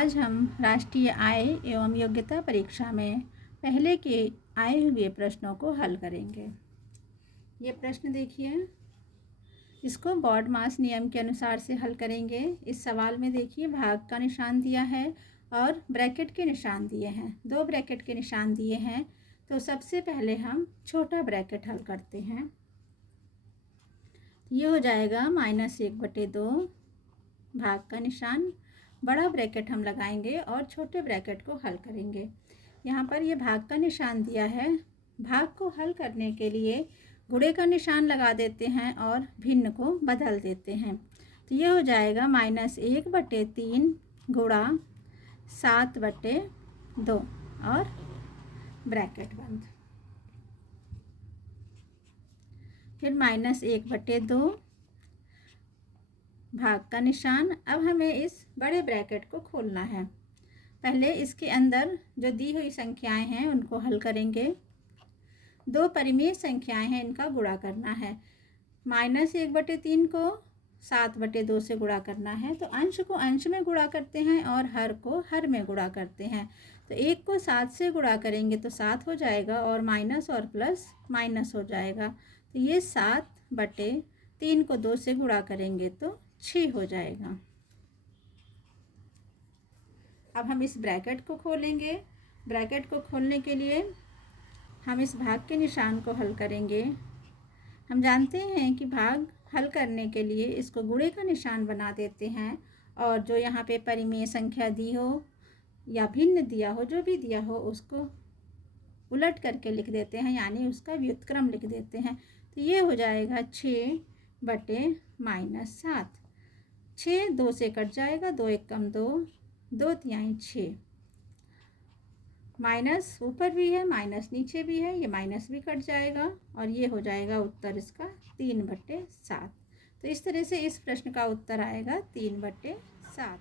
आज हम राष्ट्रीय आय एवं योग्यता परीक्षा में पहले के आए हुए प्रश्नों को हल करेंगे। ये प्रश्न देखिए, इसको बॉड मास नियम के अनुसार से हल करेंगे। इस सवाल में देखिए भाग का निशान दिया है और ब्रैकेट के निशान दिए हैं, 2 ब्रैकेट के निशान दिए हैं। तो सबसे पहले हम छोटा ब्रैकेट हल करते हैं। ये हो जाएगा -1/2 भाग का निशान। बड़ा ब्रैकेट हम लगाएंगे और छोटे ब्रैकेट को हल करेंगे। यहाँ पर ये भाग का निशान दिया है। भाग को हल करने के लिए गुणे का निशान लगा देते हैं और भिन्न को बदल देते हैं। तो ये हो जाएगा -1/3 गुणा 7/2 और ब्रैकेट बंद। फिर -1/2 भाग का निशान। अब हमें इस बड़े ब्रैकेट को खोलना है। पहले इसके अंदर जो दी हुई संख्याएं हैं उनको हल करेंगे। 2 परिमेय संख्याएं हैं, इनका गुणा करना है। -1/3 को 7/2 से गुणा करना है। तो अंश को अंश में गुणा करते हैं और हर को हर में गुणा करते हैं। तो 1 को 7 से गुणा करेंगे तो 7 हो जाएगा और माइनस और प्लस माइनस हो जाएगा। तो ये 7/3 को 2 से गुणा करेंगे तो 6 हो जाएगा। अब हम इस ब्रैकेट को खोलेंगे। ब्रैकेट को खोलने के लिए हम इस भाग के निशान को हल करेंगे। हम जानते हैं कि भाग हल करने के लिए इसको गुणे का निशान बना देते हैं और जो यहाँ पे परिमेय संख्या दी हो या भिन्न दिया हो, जो भी दिया हो, उसको उलट करके लिख देते हैं, यानी उसका व्युत्क्रम लिख देते हैं। तो ये हो जाएगा 6/-7। 6 2 से कट जाएगा, 2 1 कम 2, 2 तिहाई 6। माइनस ऊपर भी है, माइनस नीचे भी है, ये माइनस भी कट जाएगा और ये हो जाएगा उत्तर इसका 3/7। तो इस तरह से इस प्रश्न का उत्तर आएगा 3/7।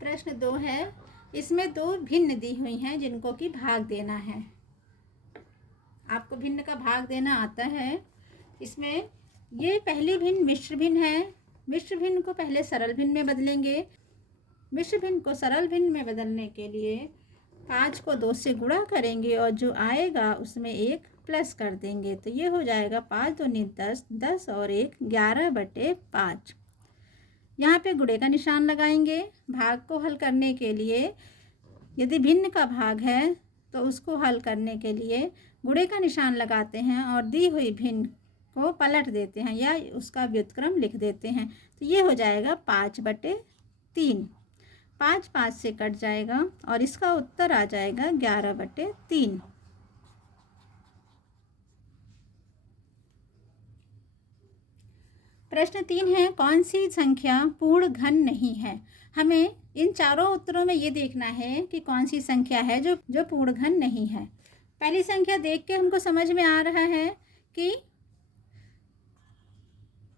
प्रश्न 2 है, इसमें 2 भिन्न दी हुई हैं जिनको कि भाग देना है। आपको भिन्न का भाग देना आता है। इसमें ये पहली भिन्न मिश्र भिन्न है। मिश्र भिन्न को पहले सरल भिन्न में बदलेंगे। मिश्र भिन्न को सरल भिन्न में बदलने के लिए 5 को 2 से गुणा करेंगे और जो आएगा उसमें 1 प्लस कर देंगे। तो ये हो जाएगा 5 दूनी 10, 10 और 1 11/5। यहाँ पे गुणे का निशान लगाएंगे। भाग को हल करने के लिए यदि भिन्न का भाग है तो उसको हल करने के लिए गुणे का निशान लगाते हैं और दी हुई भिन्न को पलट देते हैं या उसका व्युत्क्रम लिख देते हैं। तो ये हो जाएगा 5/3। 5 5 से कट जाएगा और इसका उत्तर आ जाएगा 11/3। प्रश्न 3 है, कौन सी संख्या पूर्ण घन नहीं है। हमें इन चारों उत्तरों में ये देखना है कि कौन सी संख्या है जो पूर्ण घन नहीं है। पहली संख्या देख के हमको समझ में आ रहा है कि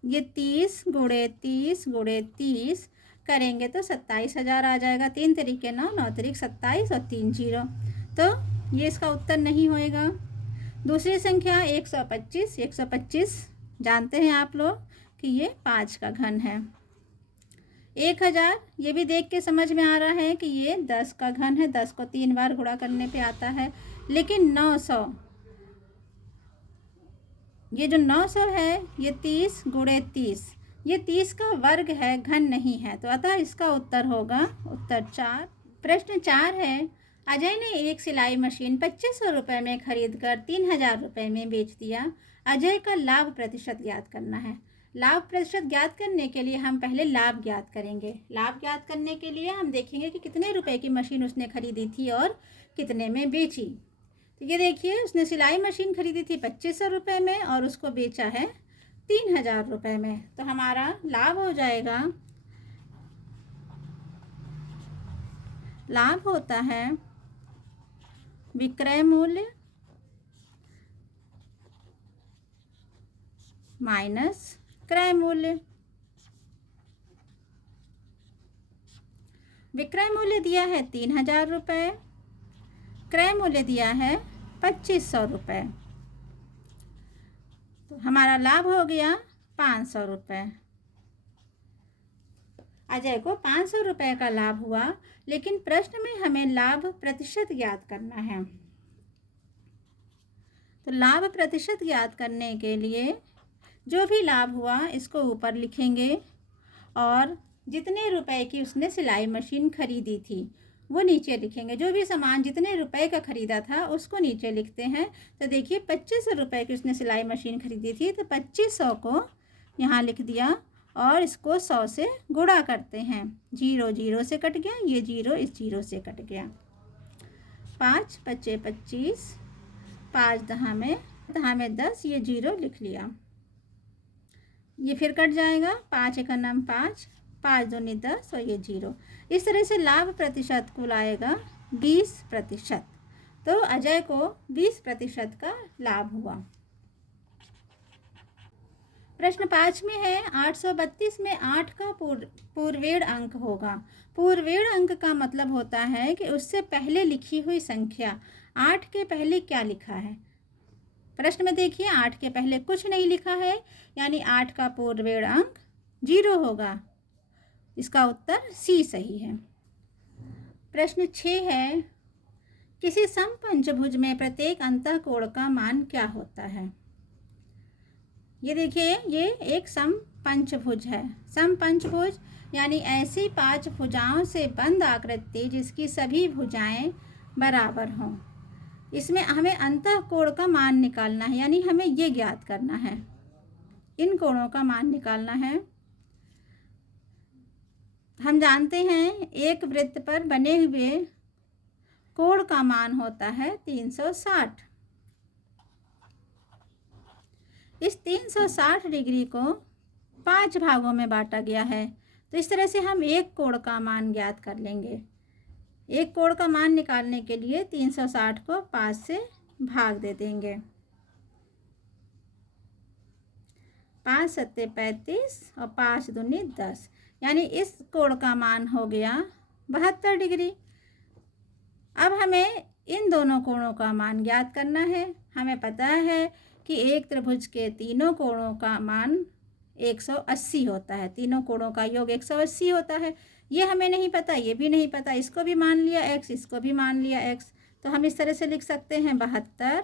ये 30 × 30 × 30 करेंगे तो 27,000 आ जाएगा। 3 तरीके 9, 9 तरीके 27 और 3 0। तो ये इसका उत्तर नहीं होएगा। दूसरी संख्या 125। 125 जानते हैं आप लोग कि ये 5 का घन है। 1000 ये भी देख के समझ में आ रहा है कि ये 10 का घन है। 10 को 3 बार गुणा करने पे आता है। लेकिन 900, ये जो 900 है ये 30 × 30, ये 30 का वर्ग है, घन नहीं है। तो अतः इसका उत्तर होगा उत्तर 4। प्रश्न 4 है, अजय ने एक सिलाई मशीन 2500 रुपये में खरीद कर 3000 रुपये में बेच दिया। अजय का लाभ प्रतिशत ज्ञात करना है। लाभ प्रतिशत ज्ञात करने के लिए हम पहले लाभ ज्ञात करेंगे। लाभ ज्ञात करने के लिए हम देखेंगे कि कितने रुपए की मशीन उसने खरीदी थी और कितने में बेची। तो ये देखिए, उसने सिलाई मशीन खरीदी थी 2500 रुपये में और उसको बेचा है 3000 रुपये में। तो हमारा लाभ हो जाएगा, लाभ होता है विक्रय मूल्य माइनस क्रय मूल्य। विक्रय मूल्य दिया है 3000 रुपये, क्रय मूल्य दिया है 2500 रुपये। तो हमारा लाभ हो गया 500 रुपये। अजय को 500 रुपये का लाभ हुआ, लेकिन प्रश्न में हमें लाभ प्रतिशत ज्ञात करना है। तो लाभ प्रतिशत ज्ञात करने के लिए जो भी लाभ हुआ इसको ऊपर लिखेंगे और जितने रुपए की उसने सिलाई मशीन खरीदी थी वो नीचे लिखेंगे। जो भी सामान जितने रुपए का ख़रीदा था उसको नीचे लिखते हैं। तो देखिए 2500 रुपये की उसने सिलाई मशीन खरीदी थी, तो 2500 को यहाँ लिख दिया और इसको 100 से गुणा करते हैं। 0 0 से कट गया, ये 0 इस 0 से कट गया। 5 5 25, 5 दहा में 10, ये 0 लिख लिया। ये फिर कट जाएगा, 5 एक नाम 5, 5 दूनी 10 और ये 0। इस तरह से लाभ प्रतिशत कुल आएगा 20%। तो अजय को 20% का लाभ हुआ। प्रश्न 5 में है 832 में 8 का पूर्वेण अंक होगा। पूर्वेण अंक का मतलब होता है कि उससे पहले लिखी हुई संख्या। 8 के पहले क्या लिखा है? प्रश्न में देखिए 8 के पहले कुछ नहीं लिखा है, यानी 8 का पूर्वेण अंक 0 होगा। इसका उत्तर सी सही है। प्रश्न 6 है किसी समपंचभुज में प्रत्येक अंतःकोण का मान क्या होता है? ये देखिए ये एक समपंचभुज है। समपंचभुज यानी ऐसी 5 भुजाओं से बंद आकृति जिसकी सभी भुजाएं बराबर हों। इसमें हमें अंतःकोण का मान निकालना है, यानी हमें ये ज्ञात करना है, इन कोणों का मान निकालना है। हम जानते हैं एक वृत्त पर बने हुए कोण का मान होता है 360। इस 360 डिग्री को 5 भागों में बांटा गया है। तो इस तरह से हम एक कोण का मान ज्ञात कर लेंगे। एक कोण का मान निकालने के लिए 360 को 5 से भाग दे देंगे। 5 सत्ते 35 और 5 दूनी 10, यानी इस कोण का मान हो गया 72 डिग्री। अब हमें इन दोनों कोणों का मान ज्ञात करना है। हमें पता है कि एक त्रिभुज के तीनों कोणों का मान 180 होता है। तीनों कोणों का योग 180 होता है। ये हमें नहीं पता, ये भी नहीं पता। इसको भी मान लिया x, इसको भी मान लिया x। तो हम इस तरह से लिख सकते हैं 72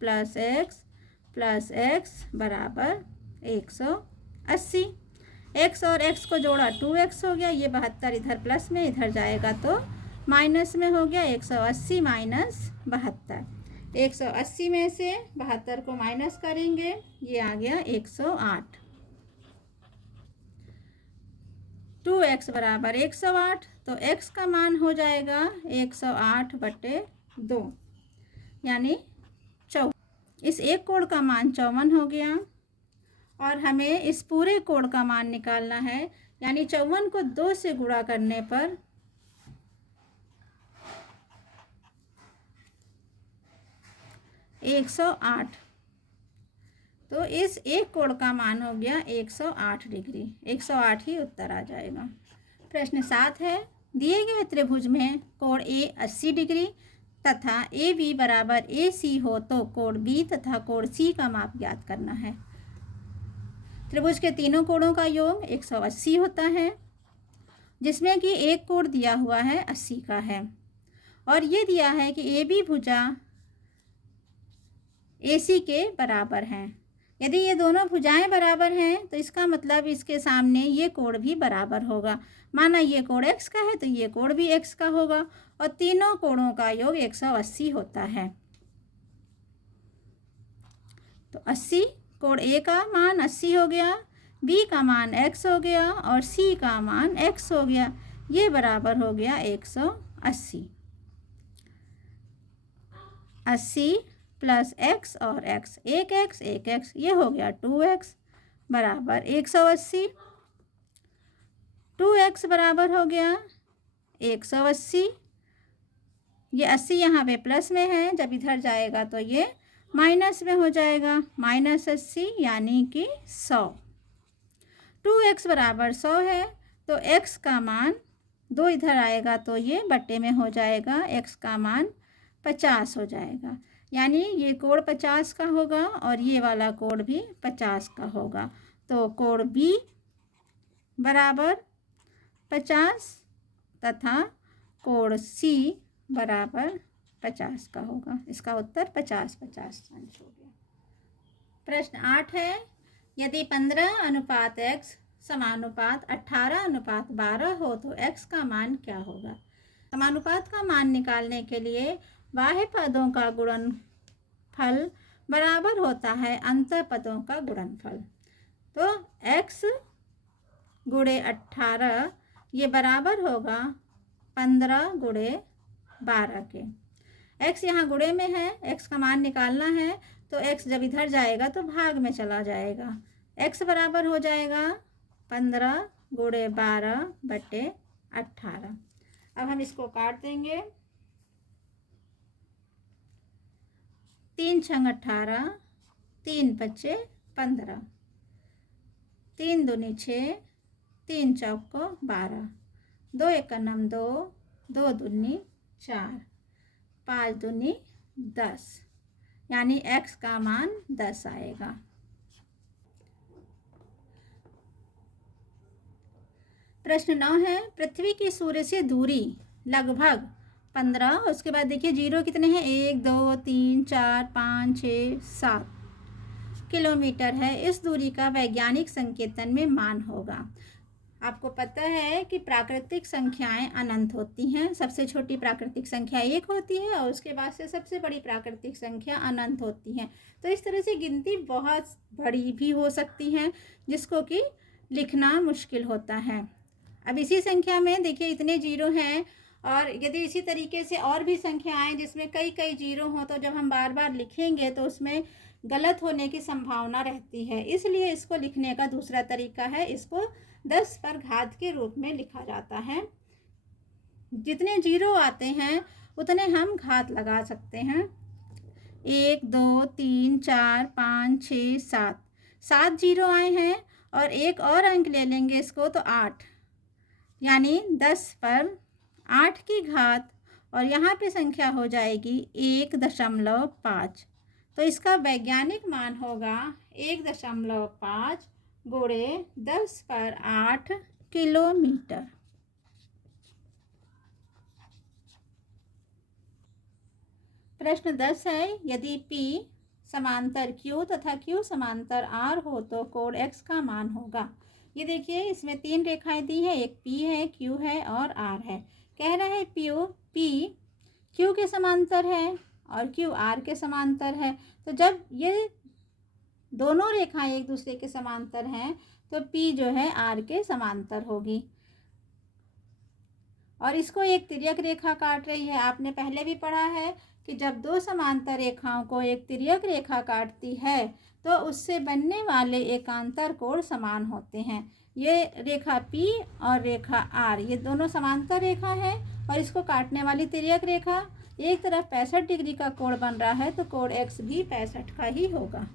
+ x बराबर 180। x और x को जोड़ा 2x हो गया। ये 72 इधर प्लस में, इधर जाएगा तो माइनस में हो गया। 180 माइनस 72। 180 में से 72 को माइनस करेंगे, ये आ गया 108। 2x बराबर 108, तो x का मान हो जाएगा 108/2, यानी 54। इस एक कोण का मान 54 हो गया और हमें इस पूरे कोण का मान निकालना है, यानी 54 को 2 से गुणा करने पर 108। तो इस एक कोण का मान हो गया 108 डिग्री। 108 ही उत्तर आ जाएगा। प्रश्न 7 है दिए गए त्रिभुज में कोण ए 80 डिग्री तथा ए बी बराबर ए सी हो तो कोण बी तथा कोण सी का माप ज्ञात करना है। त्रिभुज के तीनों कोणों का योग 180 होता है, जिसमें कि एक कोण दिया हुआ है 80 का है और ये दिया है कि ए बी भुजा ए सी के बराबर हैं। यदि ये दोनों भुजाएं बराबर हैं तो इसका मतलब इसके सामने ये कोण भी बराबर होगा। माना ये कोण x का है तो ये कोण भी x का होगा और तीनों कोणों का योग 180 होता है। तो 80 कोण A का मान 80 हो गया, B का मान x हो गया और C का मान x हो गया। ये बराबर हो गया 180। 80 + x और x, एक x, ये हो गया 2x बराबर 180। 2x बराबर हो गया 180। ये 80 यहाँ पे प्लस में है, जब इधर जाएगा तो ये माइनस में हो जाएगा, -80 यानी कि 100। 2x बराबर 100 है तो x का मान 2 इधर आएगा तो ये बट्टे में हो जाएगा, x का मान 50 हो जाएगा। यानी ये कोण 50 का होगा और ये वाला कोण भी 50 का होगा। तो कोण B बराबर 50 तथा कोण सी बराबर 50 का होगा। इसका उत्तर 50-50 अंश हो गया। प्रश्न 8 है, यदि 15:x समानुपात 18:12 हो तो x का मान क्या होगा। समानुपात का मान निकालने के लिए बाह्य पदों का गुणनफल बराबर होता है अंतर पदों का गुणनफल। तो x गुणे 18 ये बराबर होगा 15 गुणे 12 के। x यहाँ गुणे में है, x का मान निकालना है तो x जब इधर जाएगा तो भाग में चला जाएगा। x बराबर हो जाएगा 15 गुणे 12 बटे 18। अब हम इसको काट देंगे। 3 छंग 18, 3 पच्चे 15, 3 दूनी 6, 3 चौको 12, 2 एक 2, 2 दूनी 4, 5 दूनी 10, यानी x का मान 10 आएगा। प्रश्न 9 है, पृथ्वी की सूर्य से दूरी लगभग 15, उसके बाद देखिए जीरो कितने हैं, 1 2 3 4 5 6 7 किलोमीटर है। इस दूरी का वैज्ञानिक संकेतन में मान होगा। आपको पता है कि प्राकृतिक संख्याएं अनंत होती हैं। सबसे छोटी प्राकृतिक संख्या 1 होती है और उसके बाद से सबसे बड़ी प्राकृतिक संख्या अनंत होती हैं। तो इस तरह से गिनती बहुत बड़ी भी हो सकती हैं जिसको कि लिखना मुश्किल होता है। अब इसी संख्या में देखिए इतने जीरो हैं, और यदि इसी तरीके से और भी संख्याएं जिसमें कई कई जीरो हों तो जब हम बार बार लिखेंगे तो उसमें गलत होने की संभावना रहती है। इसलिए इसको लिखने का दूसरा तरीका है, इसको 10 पर घात के रूप में लिखा जाता है। जितने जीरो आते हैं उतने हम घात लगा सकते हैं। 1 2 3 4 5 6 7, 7 जीरो आए हैं और एक और अंक ले लेंगे इसको तो 8, यानी 10 पर 8 की घात, और यहाँ पे संख्या हो जाएगी 1.5। तो इसका वैज्ञानिक मान होगा 1.5 गुणे 10 पर 8 किलोमीटर। प्रश्न 10 है, यदि P समांतर Q तथा Q समांतर R हो तो कोण X का मान होगा। ये देखिए इसमें 3 रेखाएं दी है, एक P है, Q है और R है। कह रहा है P Q के समांतर है और Q R के समांतर है। तो जब ये दोनों रेखाएं एक दूसरे के समांतर हैं तो P जो है R के समांतर होगी, और इसको एक तिर्यक रेखा काट रही है। आपने पहले भी पढ़ा है कि जब दो समांतर रेखाओं को एक तिर्यक रेखा काटती है तो उससे बनने वाले एकांतर कोण समान होते हैं। ये रेखा P और रेखा R ये दोनों समांतर रेखा है और इसको काटने वाली तिर्यक रेखा, एक तरफ 65 डिग्री का कोण बन रहा है तो कोण X भी 65 का ही होगा।